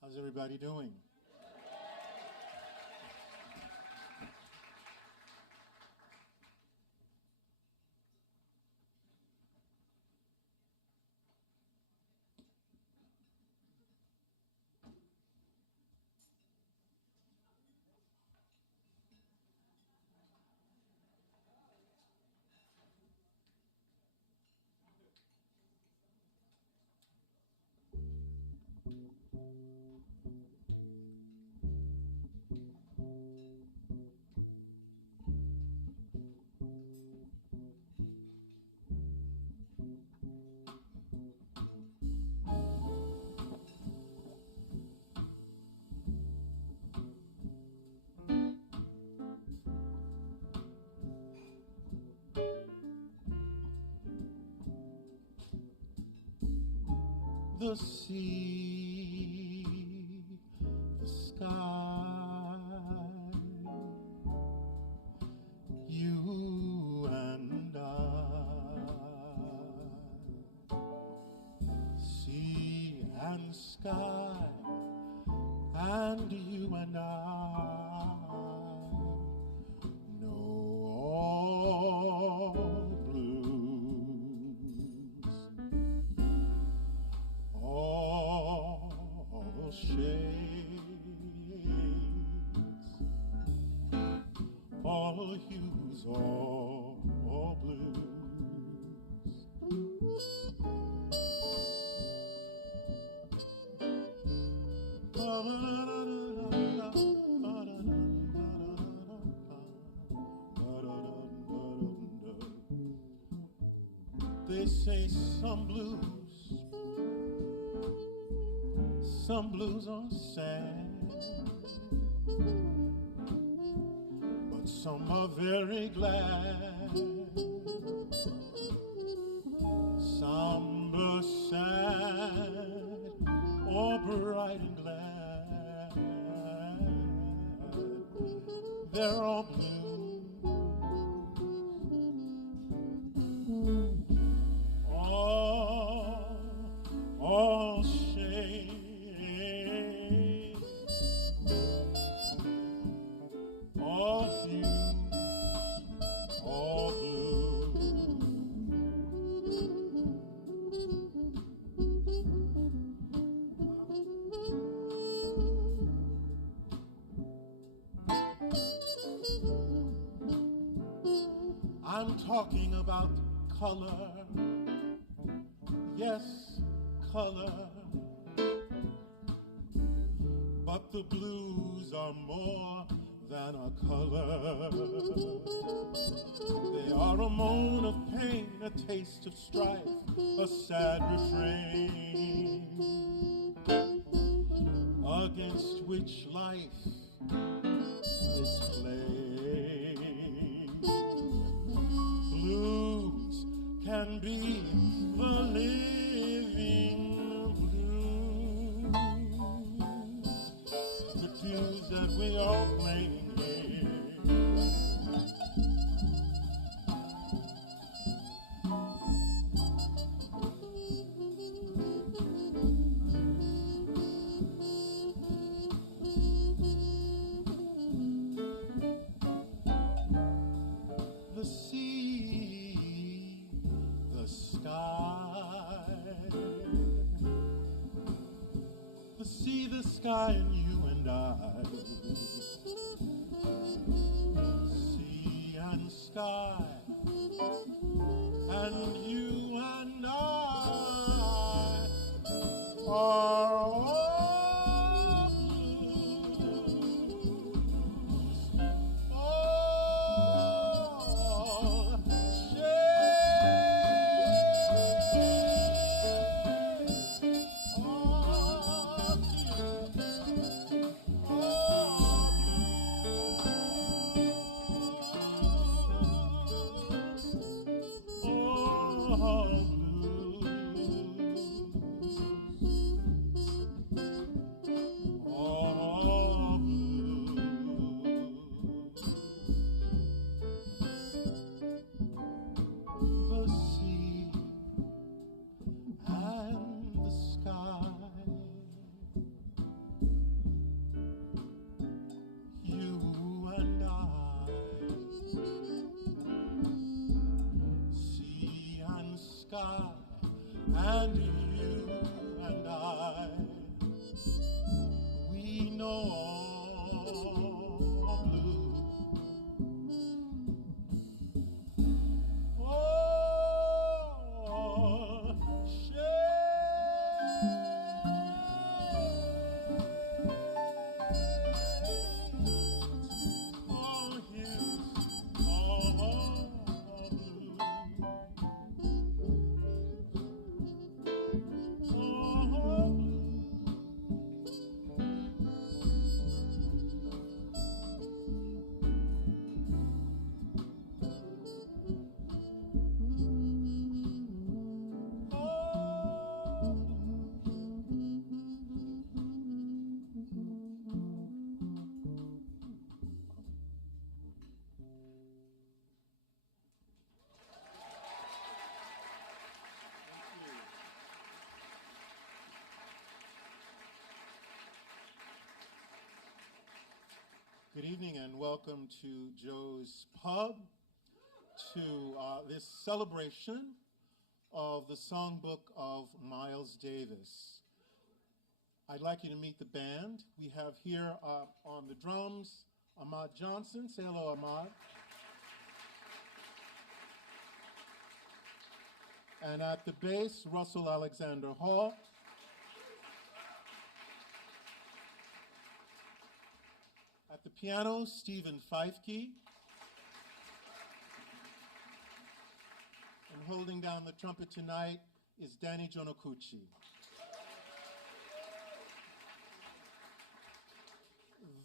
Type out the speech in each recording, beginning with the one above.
How's everybody doing? The sea, the sky, you and I, sea and sky, and you and I know all blues, all shades, all hues, all blues. They say some blues are sad, but some are very glad. Some are sad or bright and glad. They're all blue. All shades, all hues, all blue. I'm talking about color. Yes, color, but the blues are more than a color. They are a moan of pain, a taste of strife, a sad refrain against which life is playing. Blues can be the living blues, the tunes that we are playing here. The sea, the sky, the sea, the sky, and you and I. Sea and sky, and you and I are all blues, all shades, all hues. sky, and you and I, we know all blue. Oh, shades, all hues, all blue. All blue. Good evening and welcome to Joe's Pub, to this celebration of the Songbook of Miles Davis. I'd like you to meet the band. We have here on the drums, Ahmad Johnson. Say hello, Ahmad. And at the bass, Russell Alexander Hall. At the piano, Steven Feifke. And holding down the trumpet tonight is Danny Jonokuchi.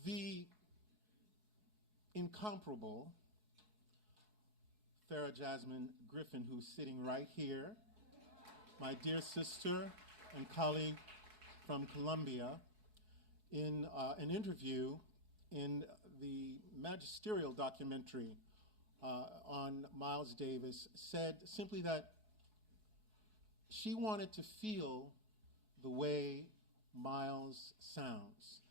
The incomparable Farah Jasmine Griffin, who's sitting right here, my dear sister and colleague from Columbia, in an interview in the magisterial documentary on Miles Davis, said simply that she wanted to feel the way Miles sounds.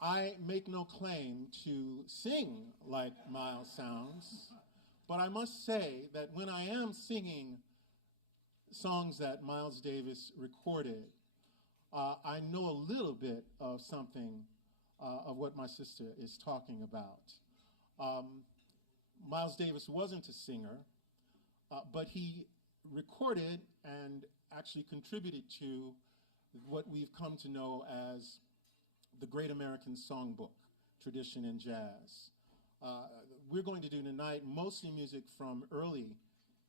I make no claim to sing like Miles sounds, but I must say that when I am singing songs that Miles Davis recorded, I know a little bit of something of what my sister is talking about. Miles Davis wasn't a singer, but he recorded and actually contributed to what we've come to know as the Great American Songbook tradition in jazz. We're going to do tonight mostly music from early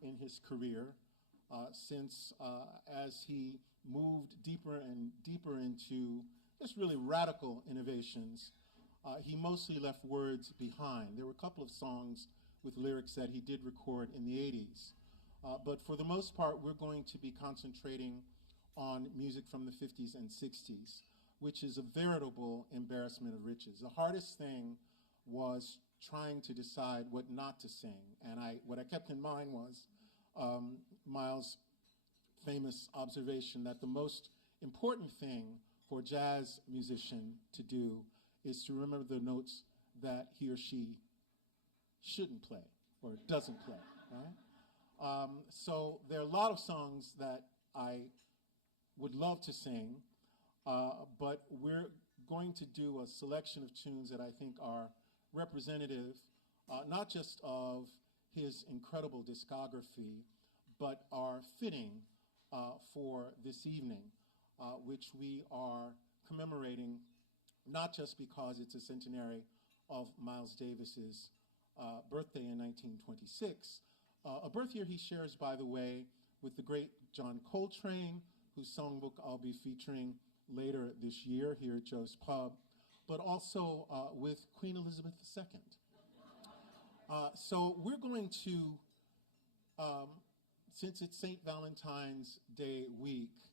in his career, since as he moved deeper and deeper into just really radical innovations, he mostly left words behind. There were a couple of songs with lyrics that he did record in the 80s. But for the most part, we're going to be concentrating on music from the 50s and 60s, which is a veritable embarrassment of riches. The hardest thing was trying to decide what not to sing. And what I kept in mind was Miles' famous observation that the most important thing for a jazz musician to do is to remember the notes that he or she shouldn't play or doesn't play, right? So there are a lot of songs that I would love to sing, but we're going to do a selection of tunes that I think are representative, not just of his incredible discography, but are fitting for this evening, which we are commemorating not just because it's a centenary of Miles Davis's birthday in 1926, a birth year he shares, by the way, with the great John Coltrane, whose songbook I'll be featuring later this year here at Joe's Pub, but also with Queen Elizabeth II. So we're going to, since it's St. Valentine's Day week,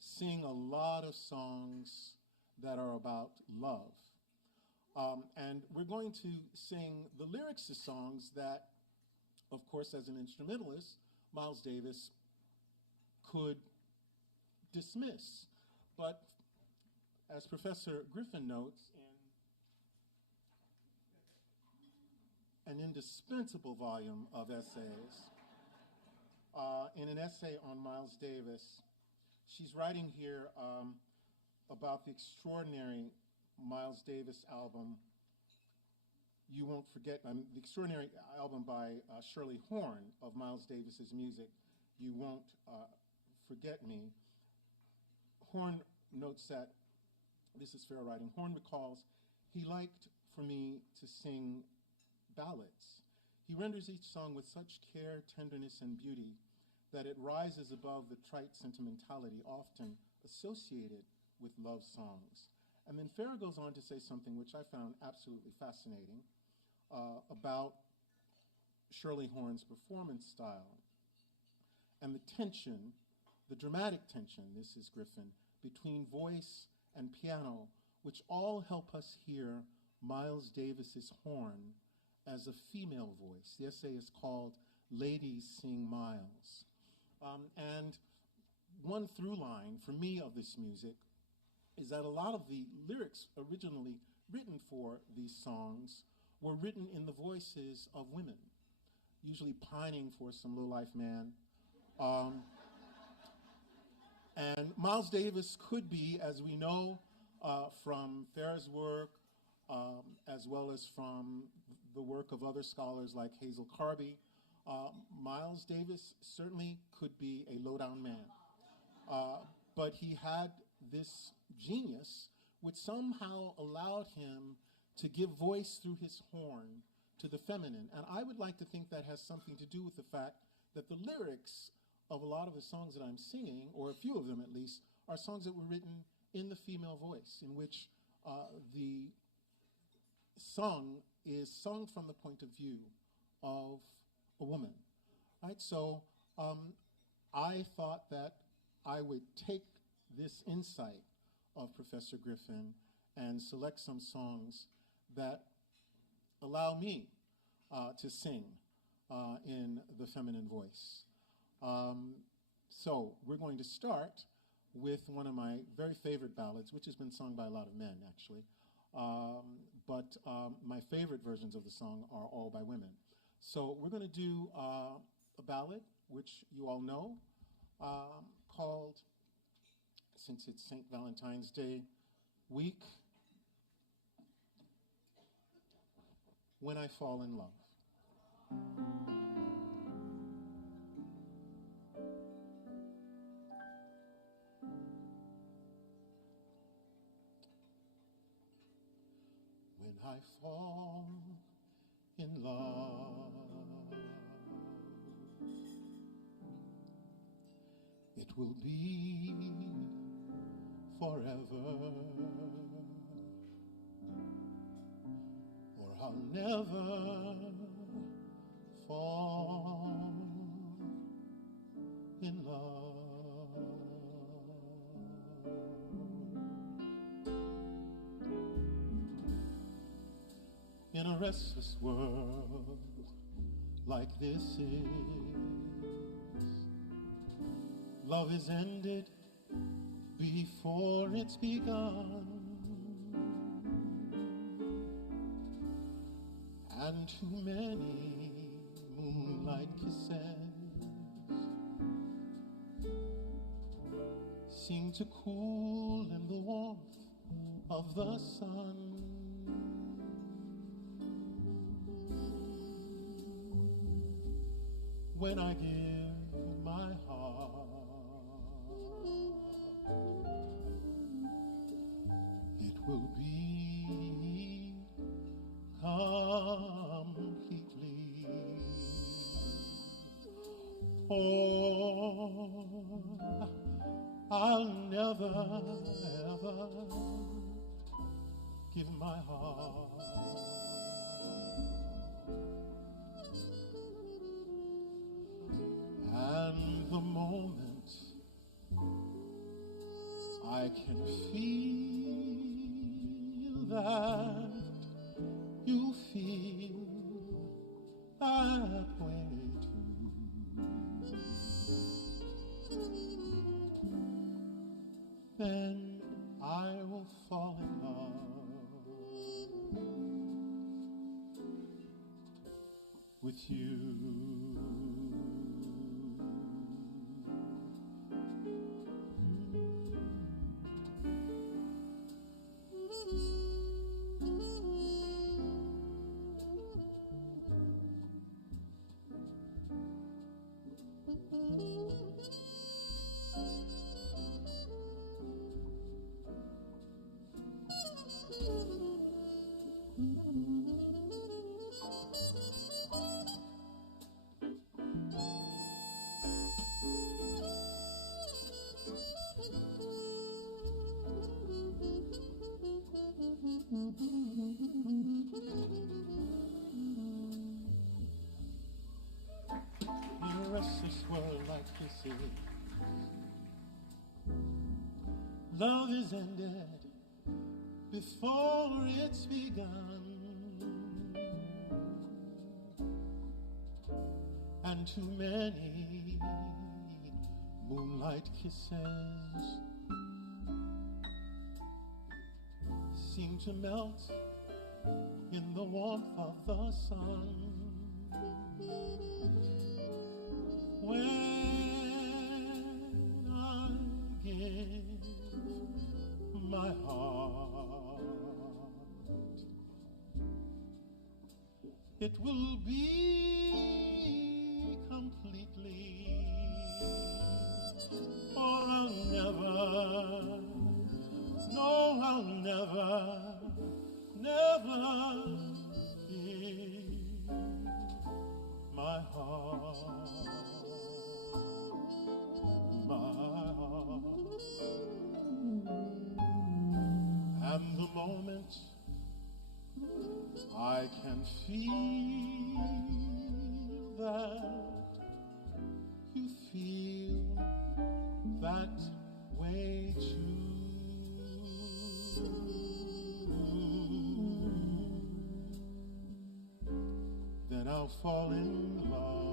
sing a lot of songs that are about love. And we're going to sing the lyrics to songs that, of course, as an instrumentalist, Miles Davis could dismiss. But as Professor Griffin notes, in an indispensable volume of essays, in an essay on Miles Davis. She's writing here about the extraordinary Miles Davis album, You Won't Forget, the extraordinary album by Shirley Horn of Miles Davis's music, You Won't Forget Me. Horn notes that, this is fair writing, Horn recalls, he liked for me to sing ballads. He renders each song with such care, tenderness, and beauty that it rises above the trite sentimentality often associated with love songs. And then Farah goes on to say something which I found absolutely fascinating about Shirley Horn's performance style and the tension, the dramatic tension, this is Griffin, between voice and piano, which all help us hear Miles Davis's horn as a female voice. The essay is called Ladies Sing Miles. And one through line for me of this music is that a lot of the lyrics originally written for these songs were written in the voices of women, usually pining for some low-life man. And Miles Davis could be, as we know from Farah's work, as well as from the work of other scholars like Hazel Carby, Miles Davis certainly could be a low-down man. But he had this genius which somehow allowed him to give voice through his horn to the feminine. And I would like to think that has something to do with the fact that the lyrics of a lot of the songs that I'm singing, or a few of them at least, are songs that were written in the female voice, in which the song is sung from the point of view of a woman, right? So I thought that I would take this insight of Professor Griffin and select some songs that allow me to sing in the feminine voice. So we're going to start with one of my very favorite ballads, which has been sung by a lot of men, actually. But my favorite versions of the song are all by women. So we're going to do a ballad, which you all know, called, since it's St. Valentine's Day week, When I Fall in Love. When I fall in love, it will be forever, or I'll never fall in love. In a restless world like this is, love is ended before it's begun, and too many moonlight kisses seem to cool in the warmth of the sun. When I give my heart, it will be completely. Oh, I'll never, ever give my heart. And the moment I can feel that you feel that way too, then I will fall in love with you. Love is ended before it's begun, and too many moonlight kisses seem to melt in the warmth of the sun. When I give my heart, it will be completely, or I'll never, no, I'll never, never give my heart, my heart. And the moment I can feel that you feel that way too, then I'll fall in love.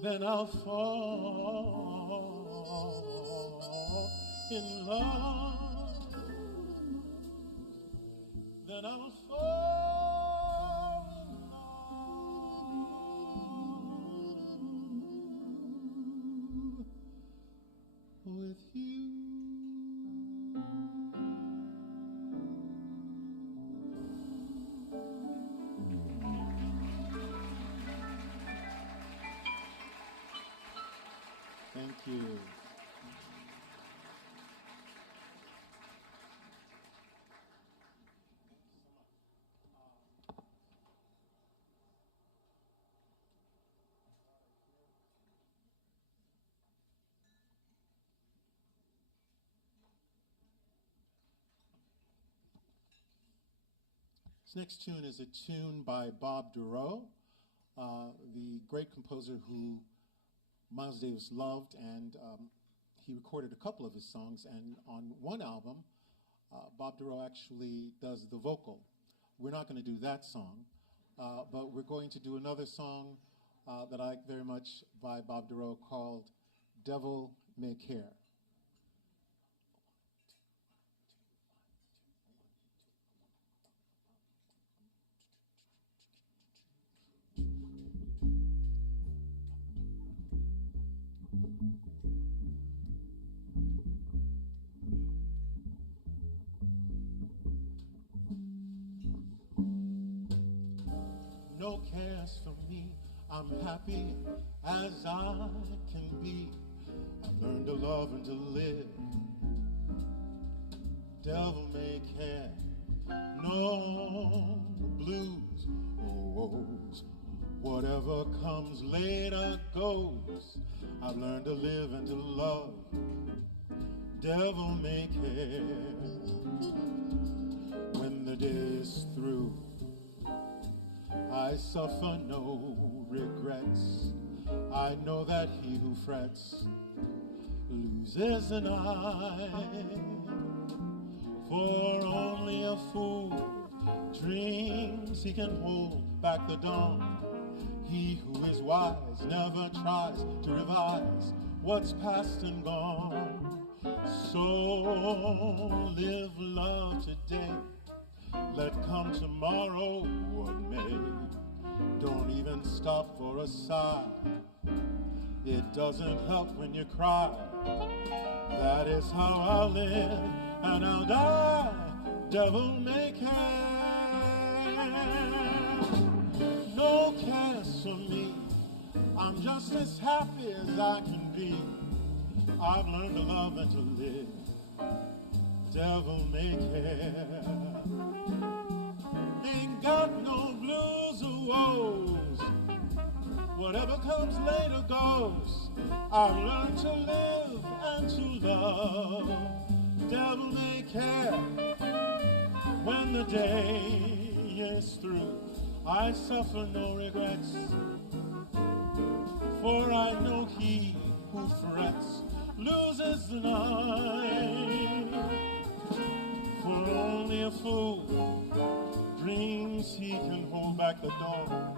Then I'll fall in love. Then I'll fall in love with you. Thank you. This next tune is a tune by Bob Dorough, the great composer who Miles Davis loved, and he recorded a couple of his songs, and on one album, Bob Dorough actually does the vocal. We're not going to do that song, but we're going to do another song that I like very much by Bob Dorough called Devil May Care. No cares for me, I'm happy as I can be. I've learned to love and to live. Devil may care, no blues or woes. Whatever comes later goes. I've learned to live and to love. Devil may care. When the day is through, I suffer no regrets. I know that he who frets loses an eye. For only a fool dreams he can hold back the dawn. He who is wise never tries to revise what's past and gone. So live love today. Let come tomorrow what may. Don't even stop for a sigh. It doesn't help when you cry. That is how I'll live and I'll die. Devil may care. No cares for me. I'm just as happy as I can be. I've learned to love and to live. Devil may care. Ain't got no blues or woes. Whatever comes later goes. I've learned to live and to love. Devil may care. When the day is through, I suffer no regrets. For I know he who frets loses the night. For only a fool dreams he can hold back the dawn.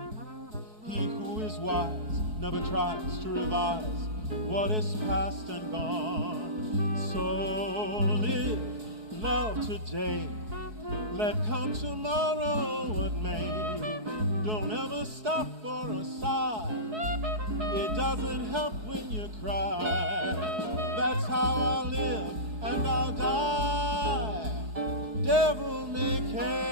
He who is wise never tries to revise what is past and gone. So live, love today, let come tomorrow what may. Don't ever stop for a sigh, it doesn't help when you cry. That's how I'll live and I'll die, devil may care.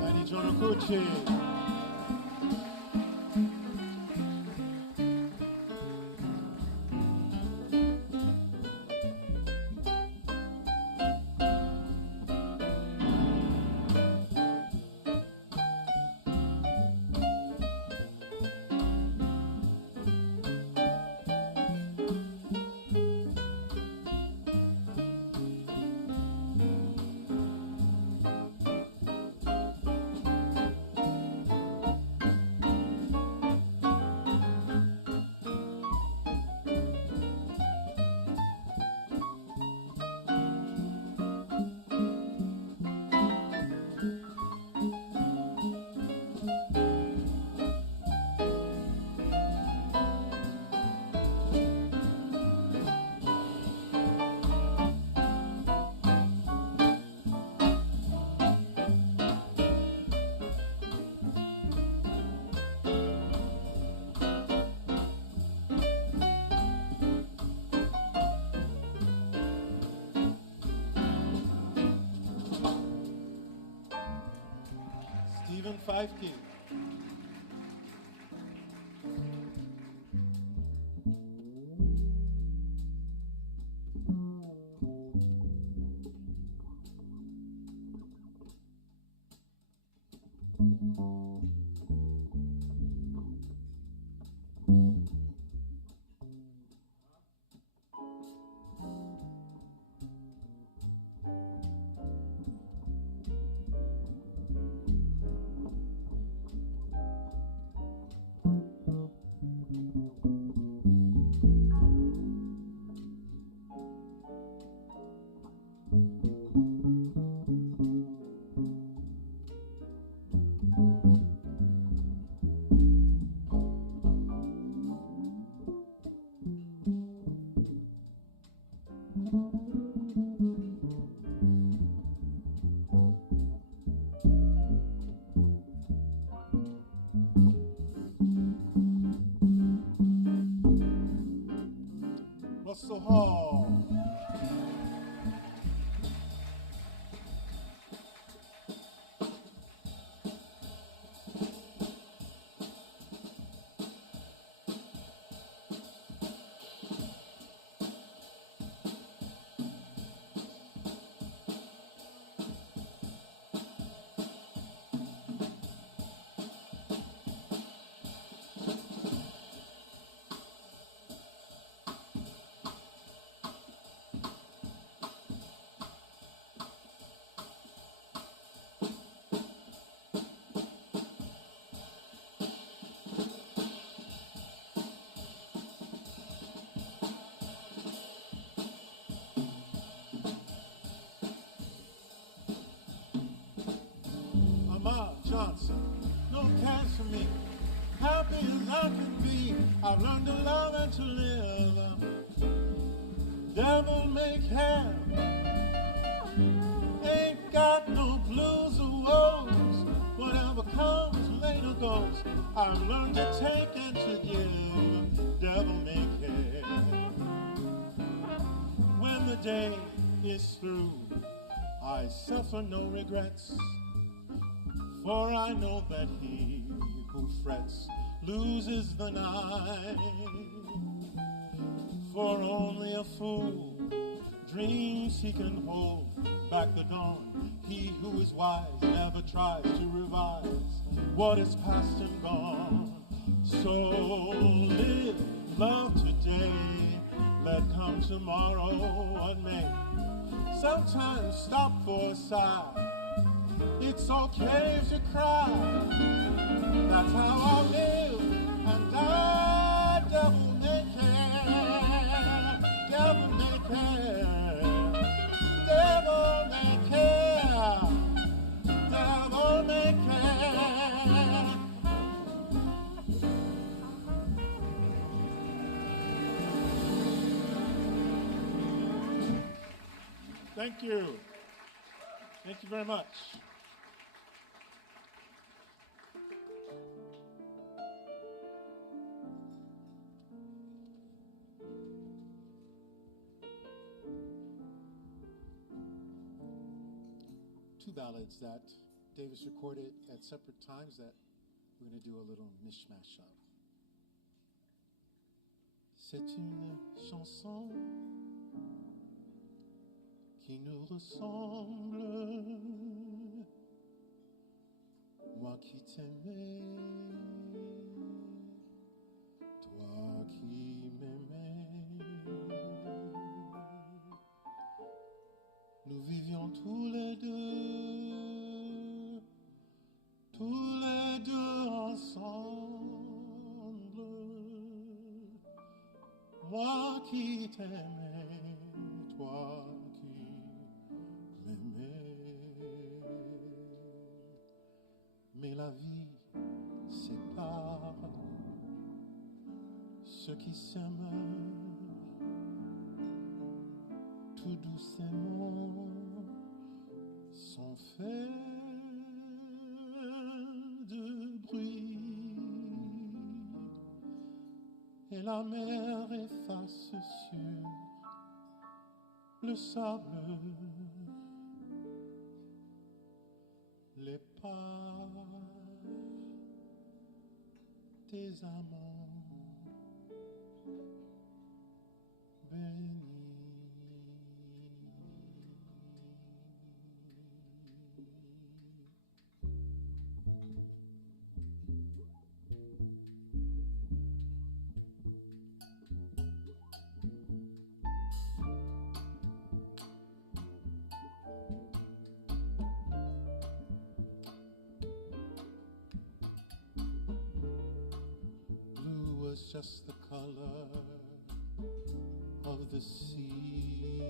Danny Jonokuchi. Steven Feifke. Russell Hall. happy as I can be. I've learned to love and to live. Devil may care. Ain't got no blues or woes. Whatever comes later goes. I've learned to take and to give. Devil may care. When the day is through, I suffer no regrets, for I know that he who frets loses the night. For only a fool dreams he can hold back the dawn. He who is wise never tries to revise what is past and gone. So live, love today, let come tomorrow what may. Sometimes stop for a sigh. It's okay if you cry. That's how I live and die. Devil may care. Devil may care. Devil may care. Devil may care. Thank you. Thank you very much. Two ballads that Davis recorded at separate times that we're going to do a little mishmash of. C'est une chanson qui nous ressemble, moi qui t'aimais, toi qui m'aimais. Nous vivions tous les deux ensemble, moi qui t'aimais, toi mais la vie sépare ceux qui s'aiment tout doucement sans faire de bruit, et la mer efface sur le sable les pas des amants bénis. Was just the color of the sea,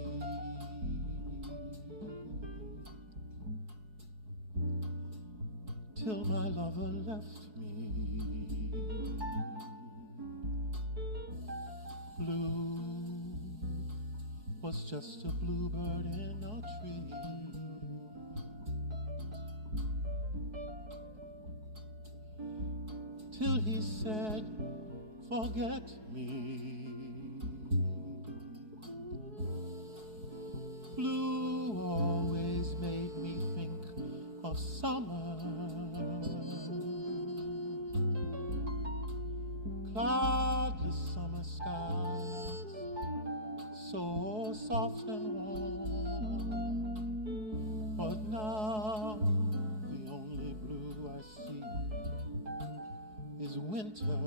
till my lover left me. Blue was just a bluebird in a tree, till he said, forget me. Blue always made me think of summer, cloudless summer skies, so soft and warm. But now the only blue I see is winter.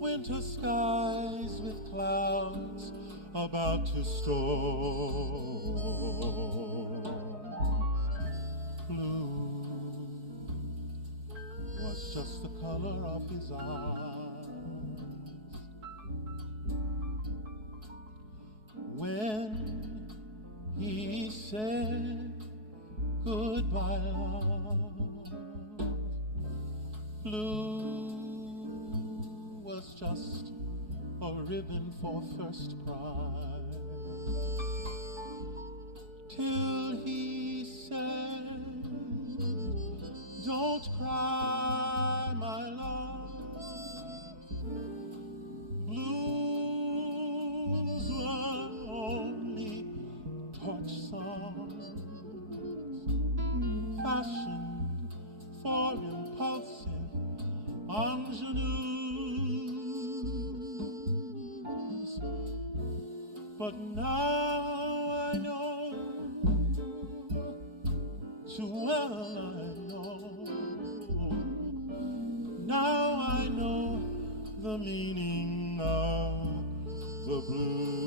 Winter skies with clouds about to storm. Blue was just the color of his eyes. When he said goodbye, love, Blue was just a ribbon for first prize, till he said, "Don't cry, my love." Blues were only torch songs, fashioned for impulsive ingenues. But now I know, too well I know, now I know the meaning of the blues.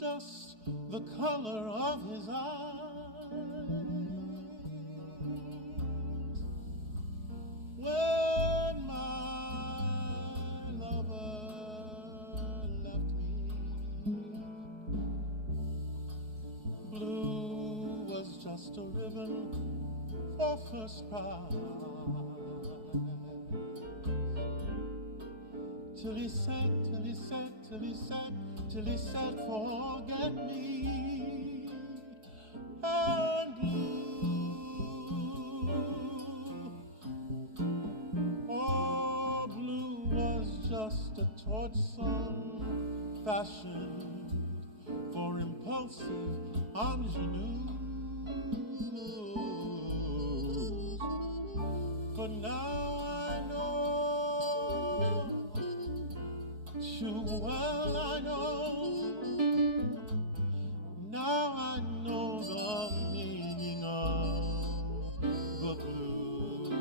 Just the color of his eyes. When my lover left me, blue was just a ribbon for first prize. Till he said, till he said, till he said, till he said, "Forget me," and blue, oh, blue was just a torch song fashioned for impulsive ingenues. But now I know, too well I know, now I know the meaning of the blues.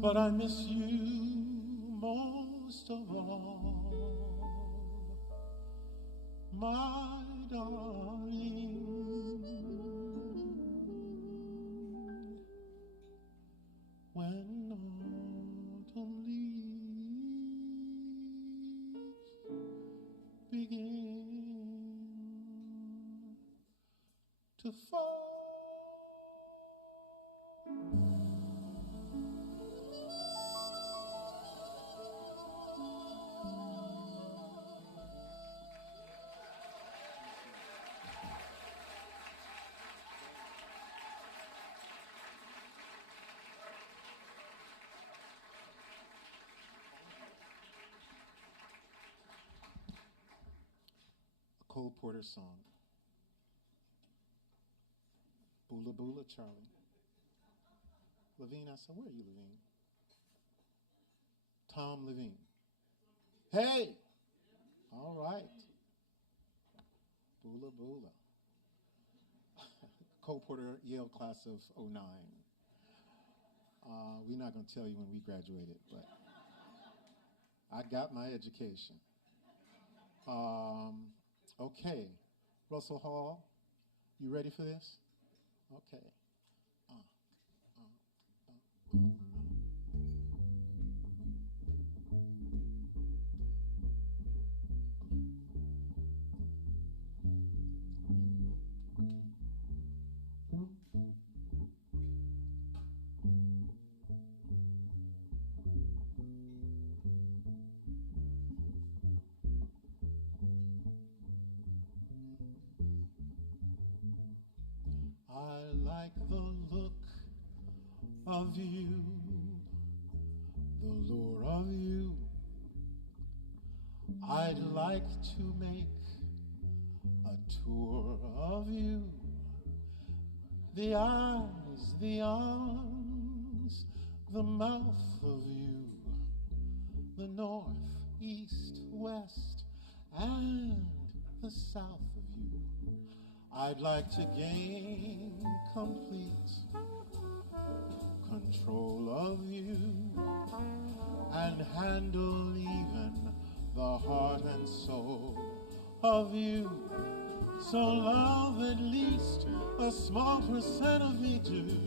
But I miss you most of all, my darling. When autumn leaves begin to fall, Cole Porter song. Boola Boola, Charlie. Levine, I said, where are you, Levine? Tom Levine. Hey! All right. Boola Boola. Cole Porter, Yale class of '09. We're not going to tell you when we graduated, but I got my education. Okay, Russell Hall, you ready for this? Okay. I like the look of you, the lure of you. I'd like to make a tour of you. The eyes, the arms, the mouth of you, the north, east, west, and the south of you. I'd like to gain complete control of you and handle even the heart and soul of you. So love at least a small percent of me too.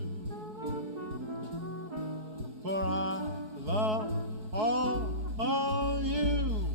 For I love all of you.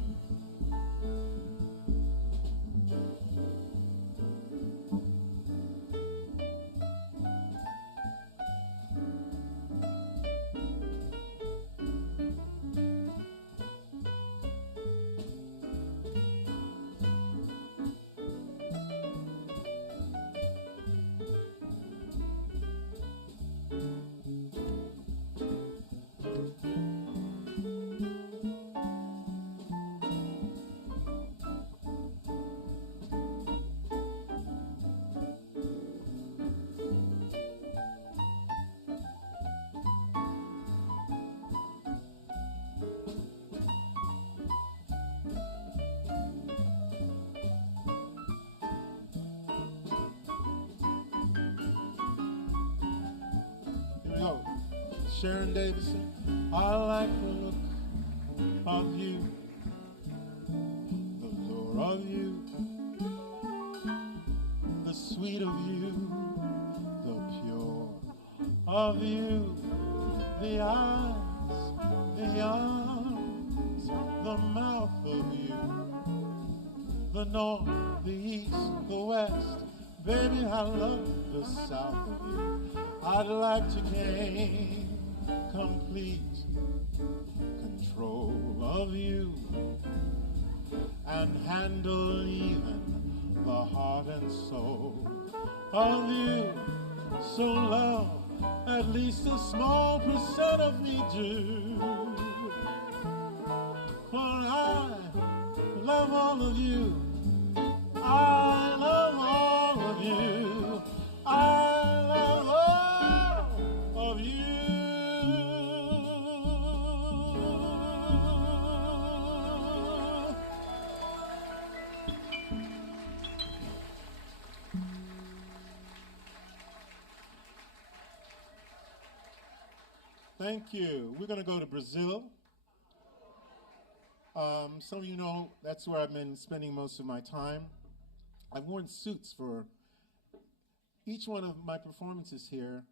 Here we go. Sharon Davidson. I like the look of you, the lure of you, the sweet of you, the pure of you, the eyes, the arms, the mouth of you, the north, the east, the west. Baby, I love the south of you. I'd like to gain complete control of you and handle even the heart and soul of you. So love at least a small percent of me too. For I love all of you. I love all of you. I love all of you. Thank you. We're going to go to Brazil. Some of you know that's where I've been spending most of my time. I've worn suits for each one of my performances here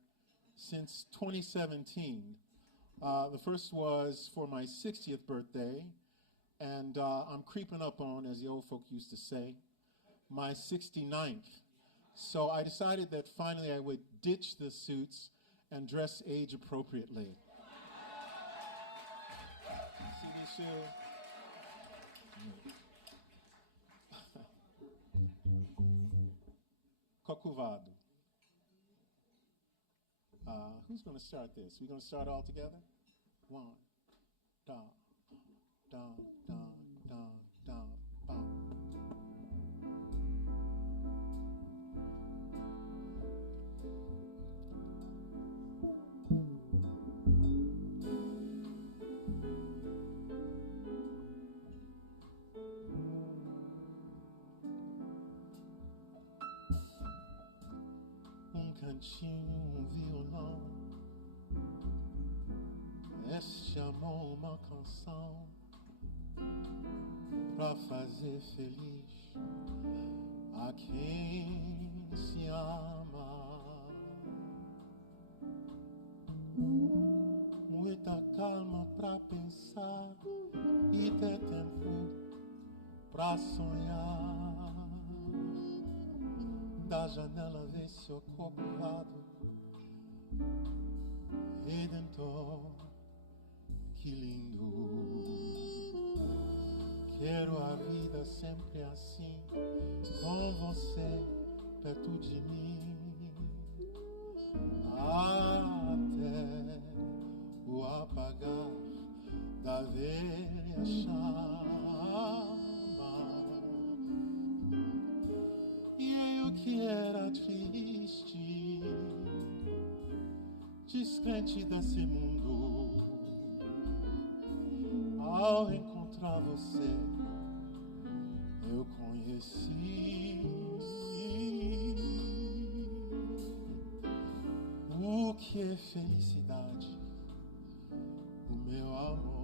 since 2017. The first was for my 60th birthday, and I'm creeping up on, as the old folk used to say, my 69th. So I decided that finally I would ditch the suits and dress age appropriately. See this shoe? Cocuvado. Who's going to start this? We're going to start all together? One, da, da, da, da, da, ba. Cantinho, violão, este amor, uma canção pra fazer feliz a quem se ama. Muita calma pra pensar e ter tempo pra sonhar. Da janela vê-se o corcovado Redentor, que lindo. Quero a vida sempre assim, com você perto de mim, até o apagar da velha chama. E eu que era triste, descrente desse mundo, ao encontrar você, eu conheci o que é felicidade, o meu amor.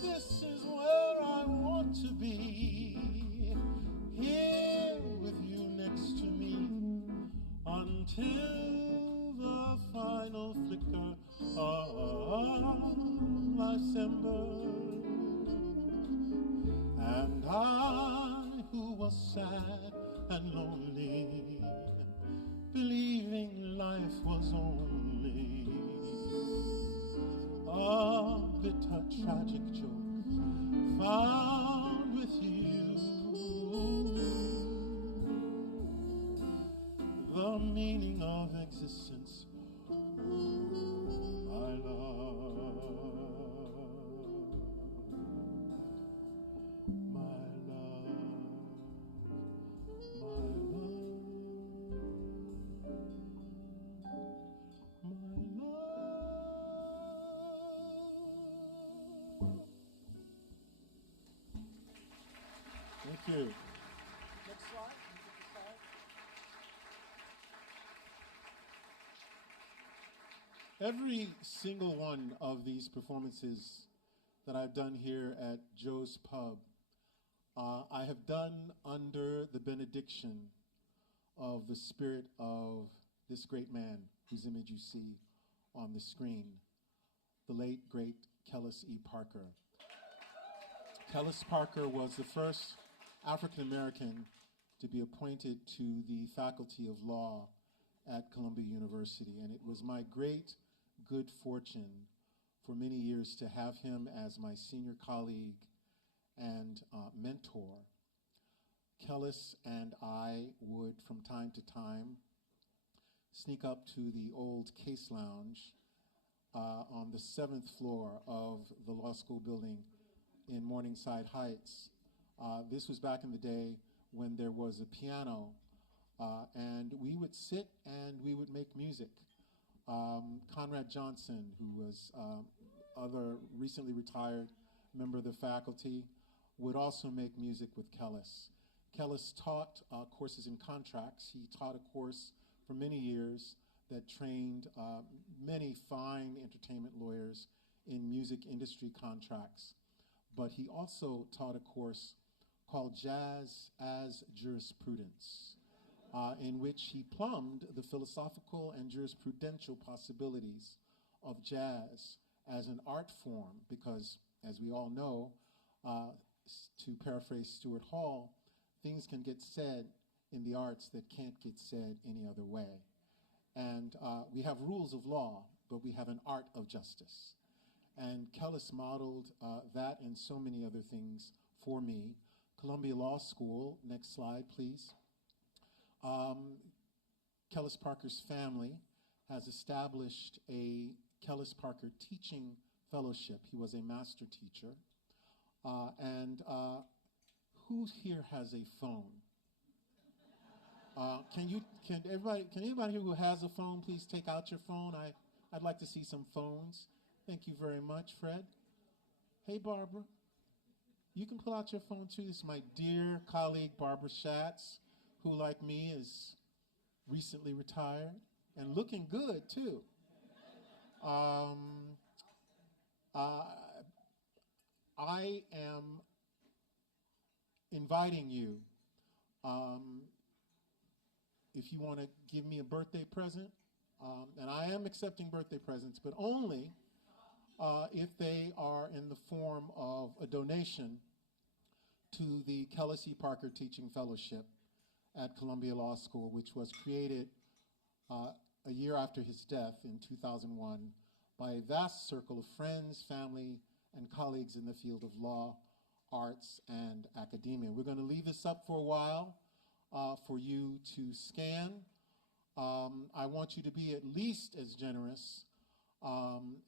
This is where I want to be, here with you next to me, until the final flicker of life's ember. And I, who was sad and lonely, believing life was only a bitter, tragic joke, found with you the meaning of existence, my love, my love, my love, my love. Thank you. Next slide. Every single one of these performances that I've done here at Joe's Pub, I have done under the benediction of the spirit of this great man whose image you see on the screen, the late, great Kellis E. Parker. Kellis Parker was the first African American to be appointed to the Faculty of Law at Columbia University, and it was my great good fortune for many years to have him as my senior colleague and mentor. Kellis and I would, from time to time, sneak up to the old Case Lounge on the 7th floor of the law school building in Morningside Heights. This was back in the day when there was a piano, and we would sit and we would make music. Ahmad Johnson, who was other recently retired member of the faculty, would also make music with Kellis. Kellis taught courses in contracts. He taught a course for many years that trained many fine entertainment lawyers in music industry contracts. But he also taught a course called Jazz as Jurisprudence, in which he plumbed the philosophical and jurisprudential possibilities of jazz as an art form, because, as we all know, to paraphrase Stuart Hall, things can get said in the arts that can't get said any other way. And we have rules of law, but we have an art of justice. And Kellis modeled that and so many other things for me. Columbia Law School, next slide, please. Kellis Parker's family has established a Kellis Parker teaching Fellowship. He was a master teacher. And who here has a phone? Can anybody here who has a phone please take out your phone? I'd like to see some phones. Thank you very much, Fred. Hey, Barbara. You can pull out your phone too. This is my dear colleague, Barbara Schatz, who, like me, is recently retired and looking good too. I am inviting you, if you want to give me a birthday present, and I am accepting birthday presents, but only if they are in the form of a donation to the Kellis E. Parker Teaching Fellowship at Columbia Law School, which was created a year after his death in 2001 by a vast circle of friends, family, and colleagues in the field of law, arts, and academia. We're going to leave this up for a while for you to scan. I want you to be at least as generous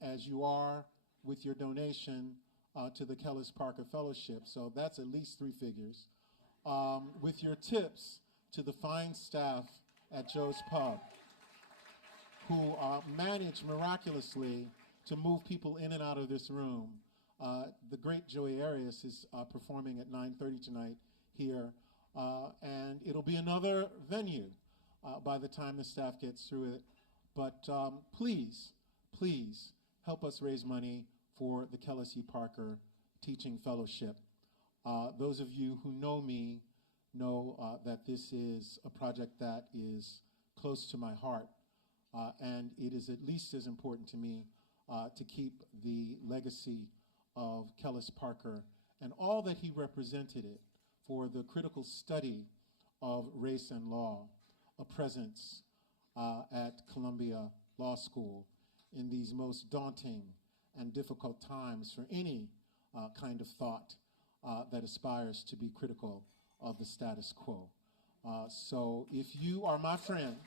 as you are with your donation to the Kellis Parker Fellowship, so that's at least 3 figures. With your tips to the fine staff at Joe's Pub, who managed miraculously to move people in and out of this room. The great Joey Arias is performing at 9:30 tonight here, and it'll be another venue by the time the staff gets through it. But please, please help us raise money for the Kellis E. Parker Teaching Fellowship. Those of you who know me know that this is a project that is close to my heart, and it is at least as important to me to keep the legacy of Kellis Parker and all that he represented it for the critical study of race and law, a presence at Columbia Law School in these most daunting and difficult times for any kind of thought that aspires to be critical of the status quo. So if you are my friend,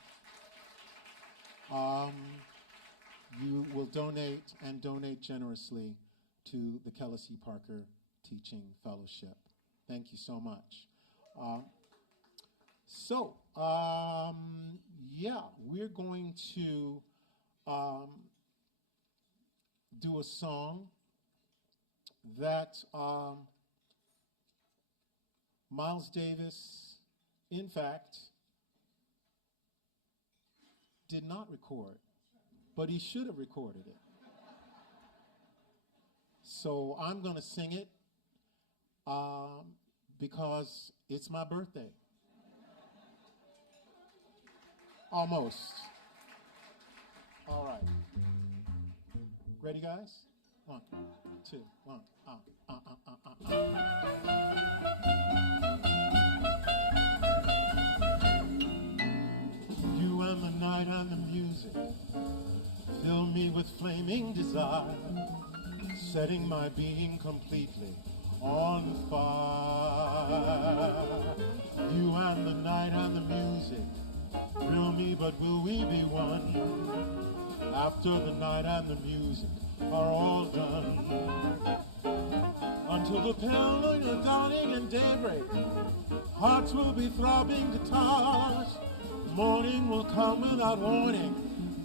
you will donate and donate generously to the Kellis E. Parker Teaching Fellowship. Thank you so much. Yeah, we're going to do a song that Miles Davis, in fact, did not record, but he should have recorded it. So I'm going to sing it because it's my birthday. Almost. All right. Ready, guys? 1, 2, 1. You and the night and the music fill me with flaming desire, setting my being completely on fire. You and the night and the music thrill me, but will we be one after the night and the music are all done? Until the pale of dawning and daybreak, hearts will be throbbing guitars. Morning will come without warning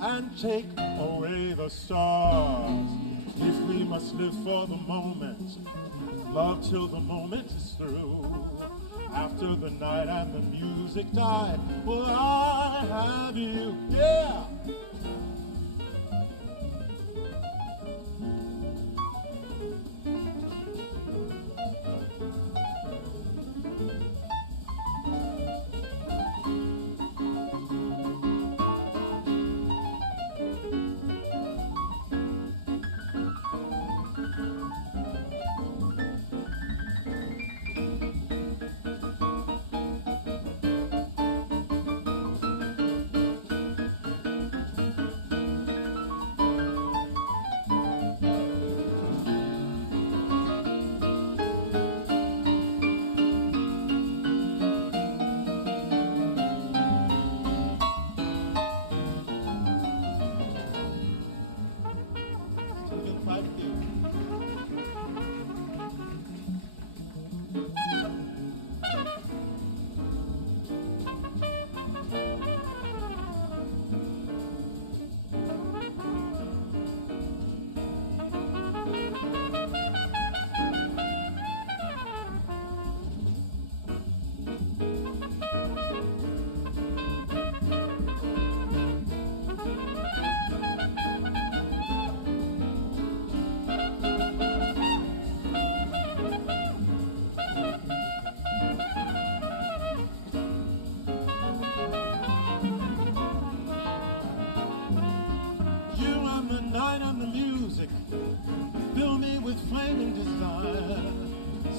and take away the stars. If we must live for the moment, love till the moment is through. After the night and the music die, will I have you? Yeah!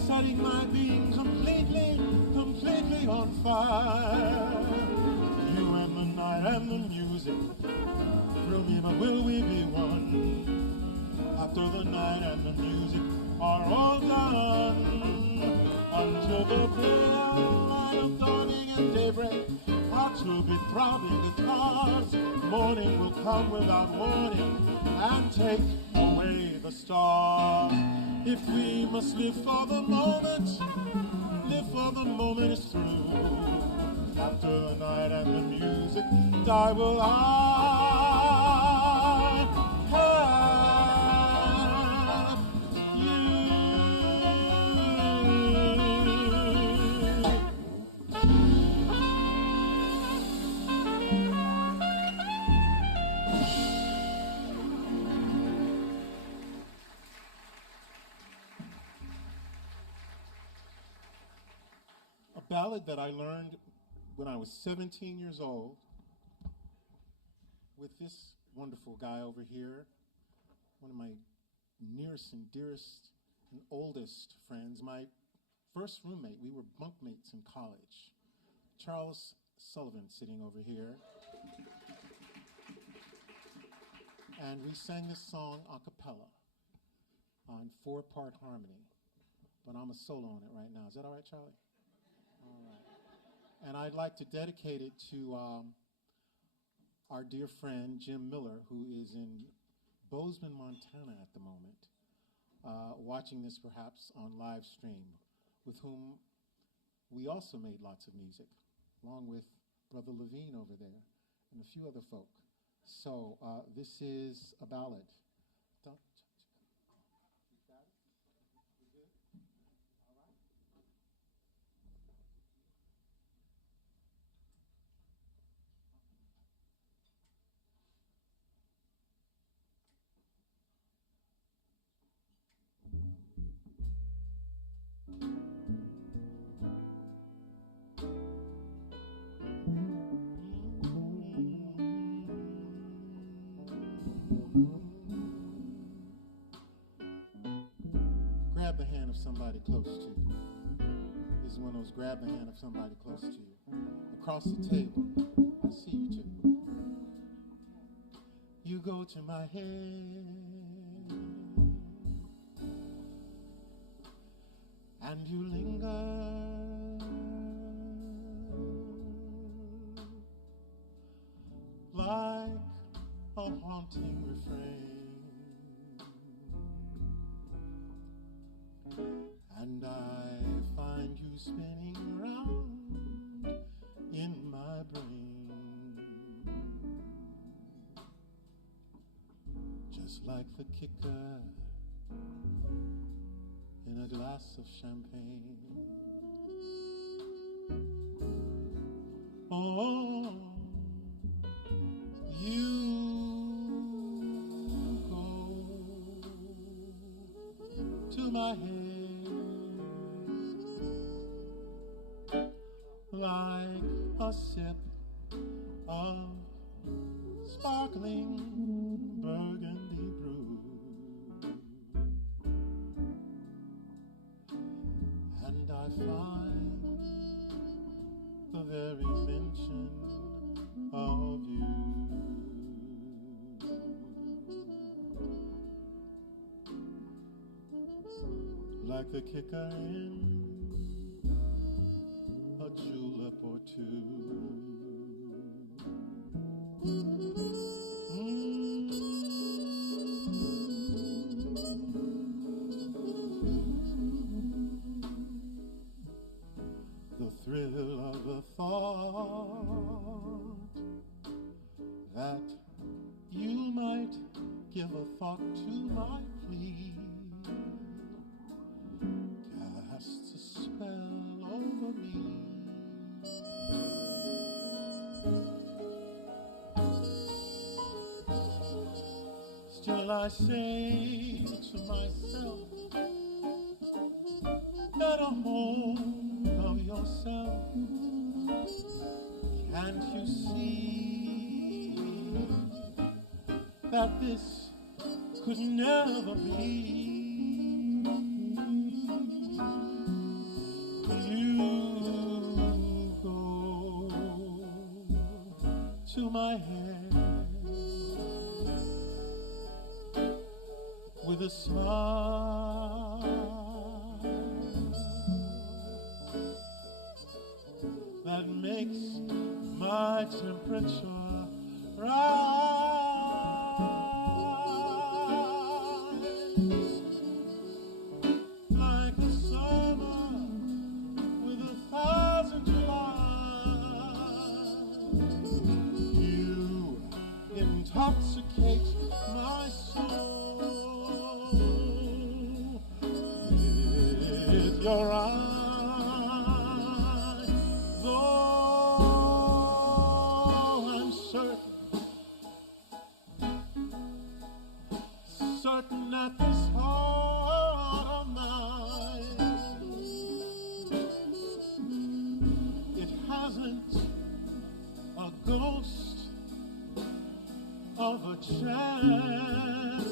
setting my being completely, completely on fire. You and the night and the music thrill me, but will we be one? After the night and the music are all done, until the pale light of dawning and daybreak, hearts will be throbbing because morning will come without warning and take away the star. If we must live for the moment, live for the moment is through. After the night and the music die, will I have you? A ballad that I learned when I was 17 years old with this wonderful guy over here, one of my nearest and dearest and oldest friends, my first roommate. We were bunkmates in college. Charles Sullivan sitting over here. And we sang this song a cappella on 4-part harmony. But I'm a solo on it right now. Is that all right, Charlie? All right. And I'd like to dedicate it to our dear friend Jim Miller, who is in Bozeman, Montana at the moment, watching this perhaps on live stream, with whom we also made lots of music, along with Brother Levine over there and a few other folk. So this is a ballad. Grab the hand of somebody close to you. This is one of those grab the hand of somebody close to you. Across the table, I see you too. You go to my head and you linger like a haunting refrain. And I find you spinning round in my brain, just like the kicker in a glass of champagne. Oh, you go to my head like a sip of sparkling burgundy brew, and I find the very mention of you like the kicker in a julep or two. The thrill of the thought that you might give a thought to my plea casts a spell over me. Still I say to myself, get a hold of yourself. Can't you see that this could never be? with a smile that makes my temperature rise like a summer with 1,000 Julys. You intoxicate my soul with your eyes. Certain that this heart of mine, it hasn't a ghost of a chance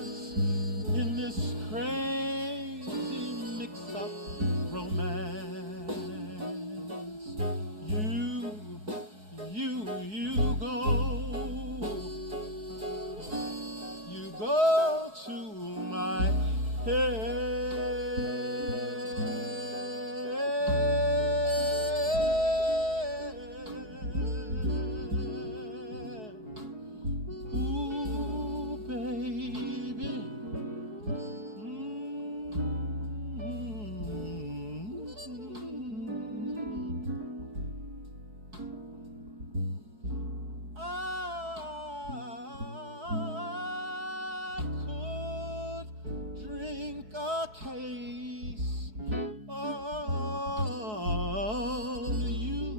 in this crazy mix-up romance. You go to my head. Ooh, baby. Case of you.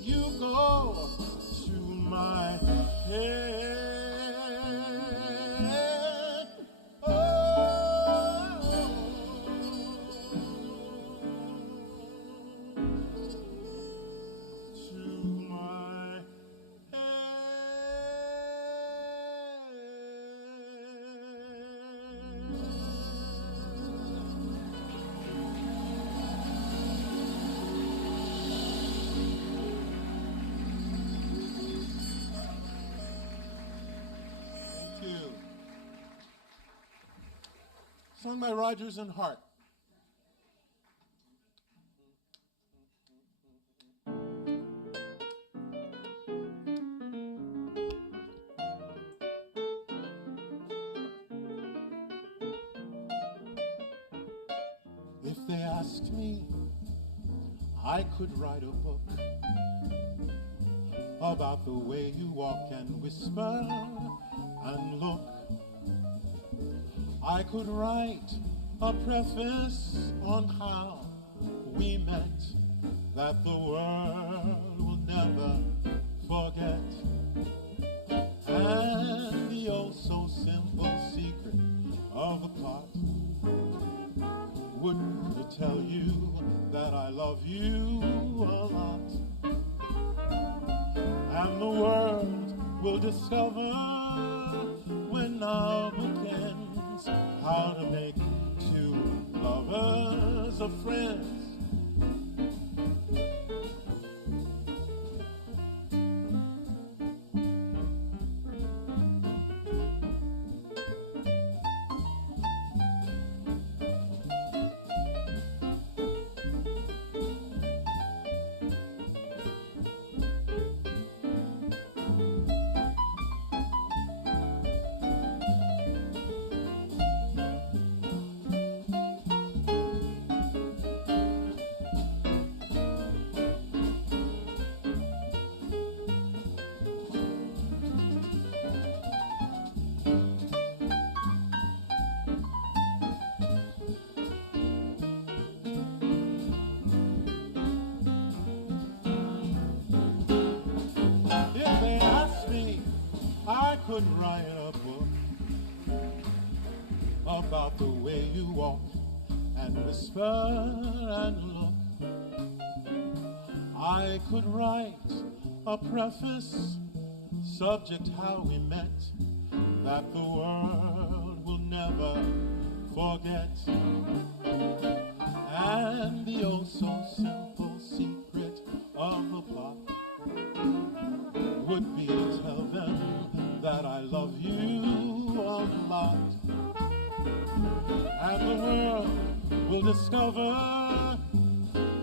You go to my head. Sung by Rodgers and Hart. If they asked me, I could write a book about the way you walk and whisper and look. I could write a preface on how we met that the world will never forget, and the oh so simple secret of a plot would tell you that I love you a lot, and the world will discover when love begins how to make two lovers of friends. I could write a book about the way you walk and whisper and look. I could write a preface, subject how we met, that the world will never forget. And the oh so simple secret of the plot would be to tell them that I love you a lot. And the world will discover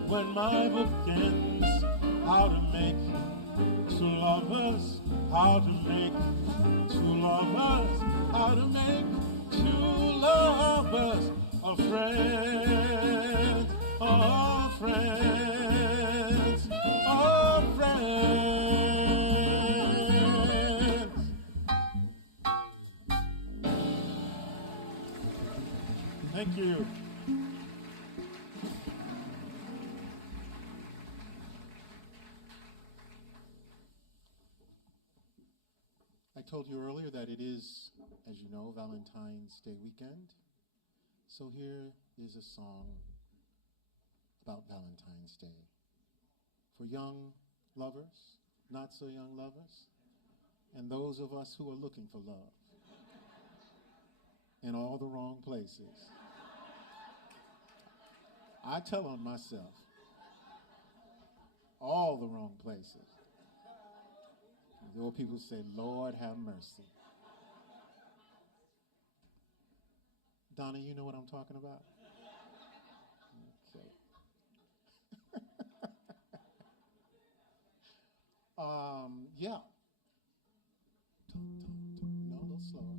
when my book ends how to make two lovers, how to make two lovers, how to make two lovers, a friend, a friends, a friends. Thank you. I told you earlier that it is, as you know, Valentine's Day weekend. So here is a song about Valentine's Day. For young lovers, not so young lovers, and those of us who are looking for love in all the wrong places. I tell on myself, all the wrong places. The old people say, Lord have mercy. Donna, you know what I'm talking about? Okay. Yeah. No, a little slower.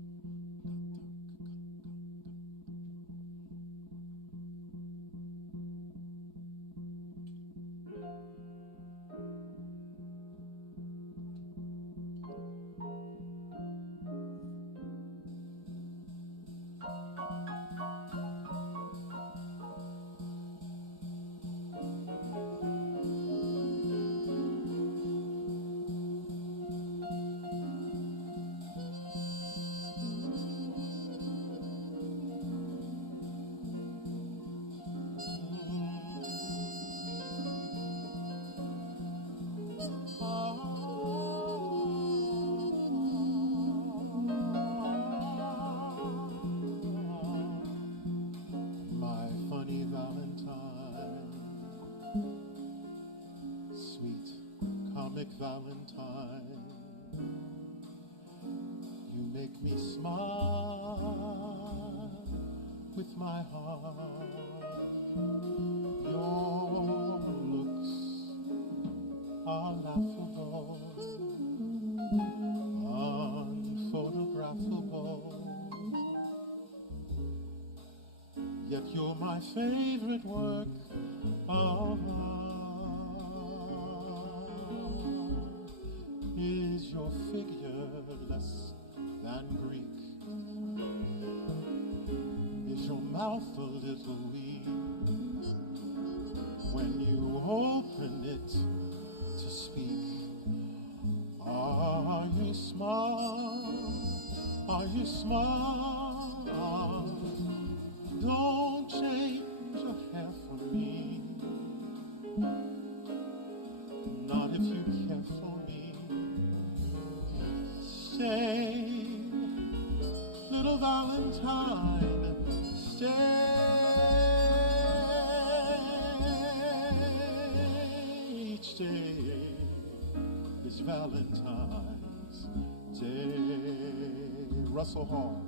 My funny Valentine, sweet comic Valentine, you make me smile with my heart. Your looks are laughable, unphotographable, yet you're my favorite work of art. Is your figure less than Greek? Is your mouth a little weak when you open it to speak? Are you smart? Are you smart? Don't change your hair for me, not if you care for me. Stay, little Valentine, stay. Each day is Valentine's Day. Russell Hall.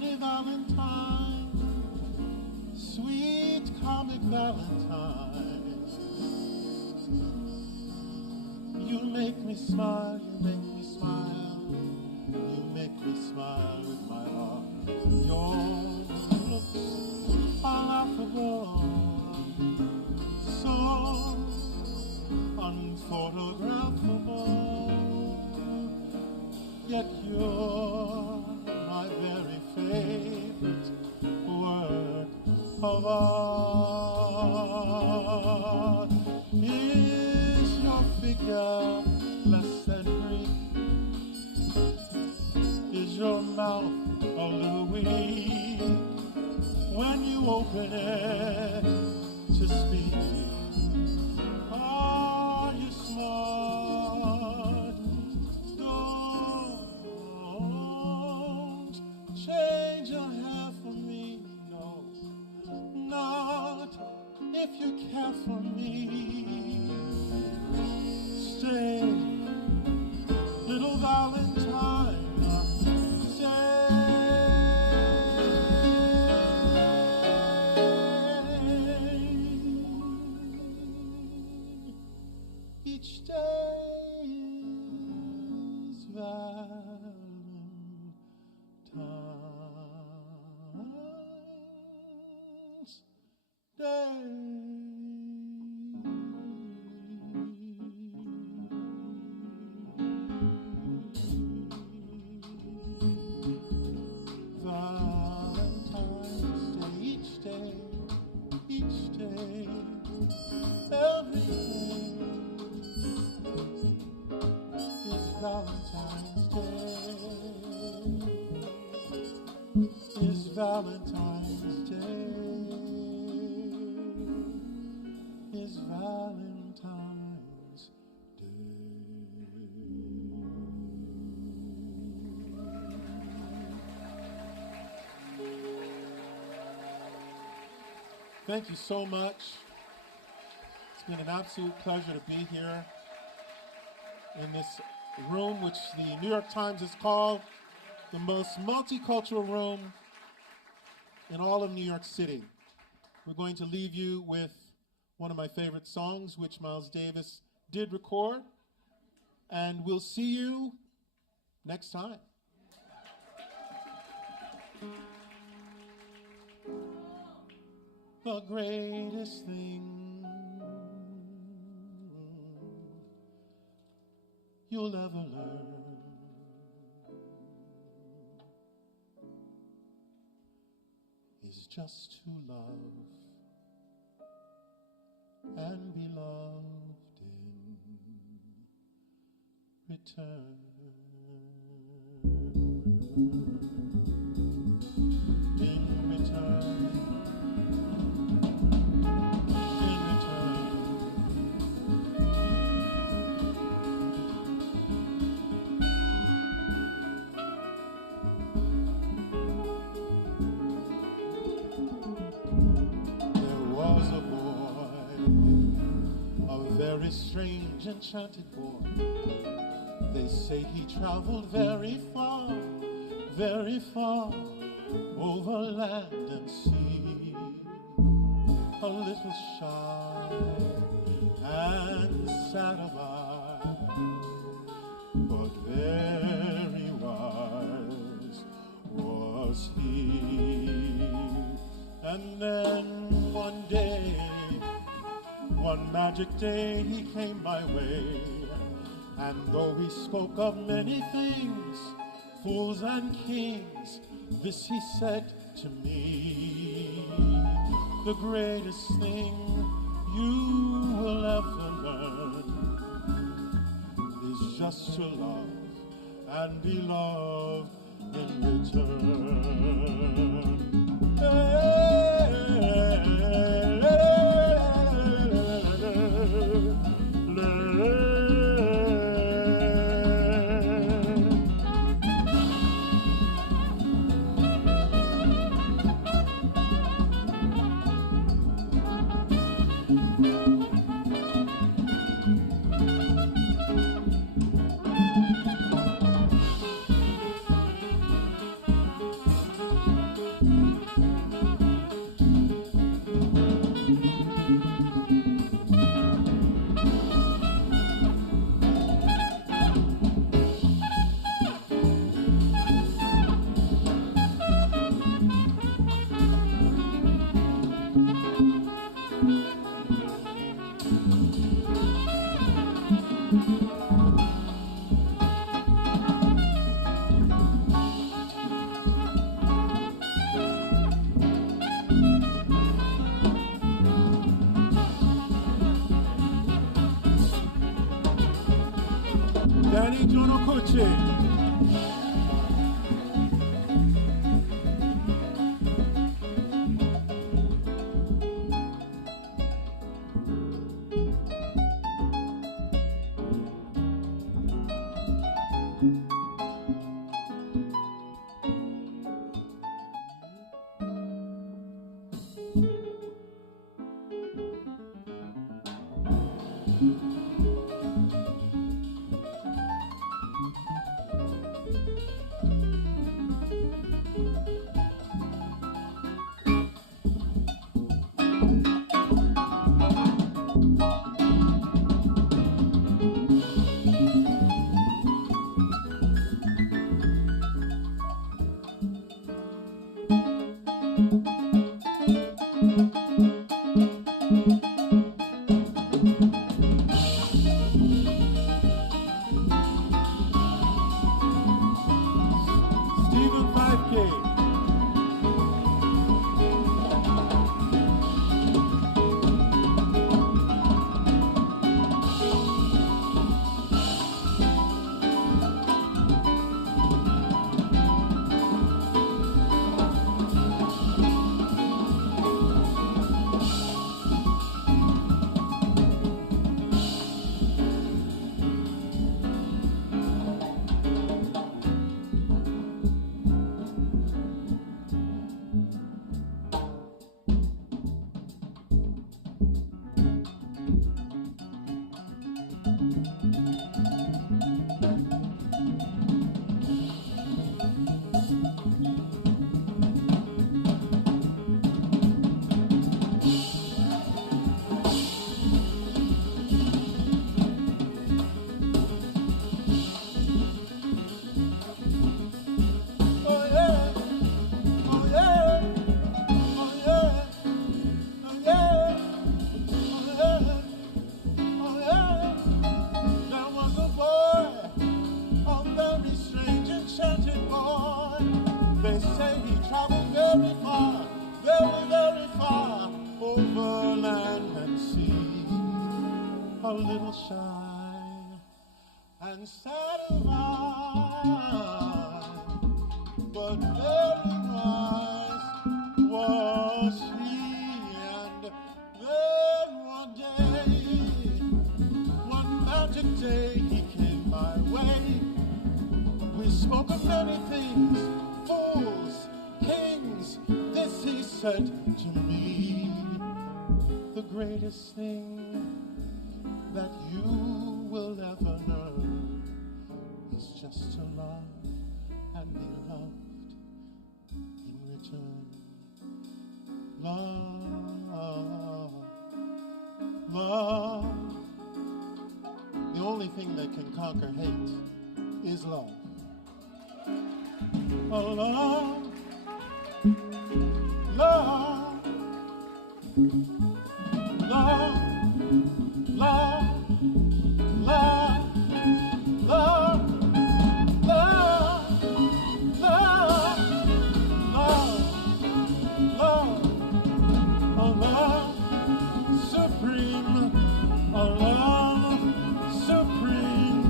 funny Valentine, sweet comic Valentine. You make me smile, you make me smile, you make me smile with my heart. Your looks are laughable, so unphotographable, yet you're my very favorite work of art. Is your figure less than Greek? Is your mouth a little weak when you open it to speak? Are you smart? Don't change your hair for me, no, not if you care for me. Stay, little Valentine, stay. Each day is Valentine's Day. Valentine's Day is Valentine's Day is Valentine's Day. Thank you so much. It's been an absolute pleasure to be here in this room, which the New York Times has called the most multicultural room in all of New York City. We're going to leave you with one of my favorite songs, which Miles Davis did record, and we'll see you next time. The greatest thing you'll ever learn is just to love and be loved in return. In return. Very strange, enchanted boy. They say he traveled very far, over land and sea. A little shy and sad of eye, but very wise was he. And then one day, one magic day, he came my way, and though he spoke of many things, fools and kings, this he said to me: the greatest thing you will ever learn is just to love and be loved in return. Jonokuchi. Steven Feifke. A little shy and sad of eye, but very wise was he. And then one magic day, he came my way. We spoke of many things, fools, kings. This he said to me: the greatest thing that you will ever learn is just to love and be loved in return. Love, love. The only thing that can conquer hate is love. Oh, love, love, love. Love, love, love, love, love, love, love, a love supreme, a love supreme,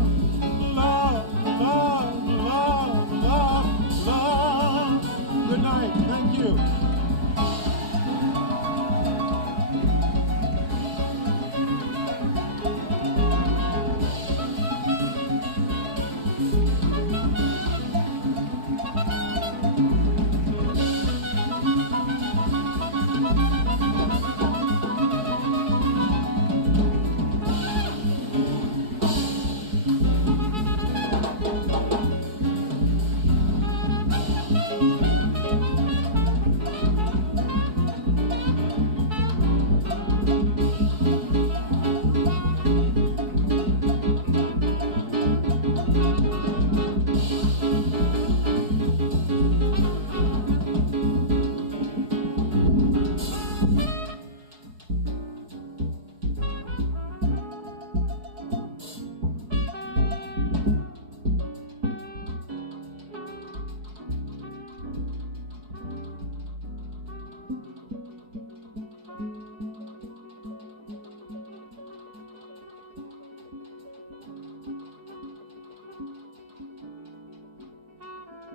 love, love, love, love, love.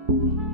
you.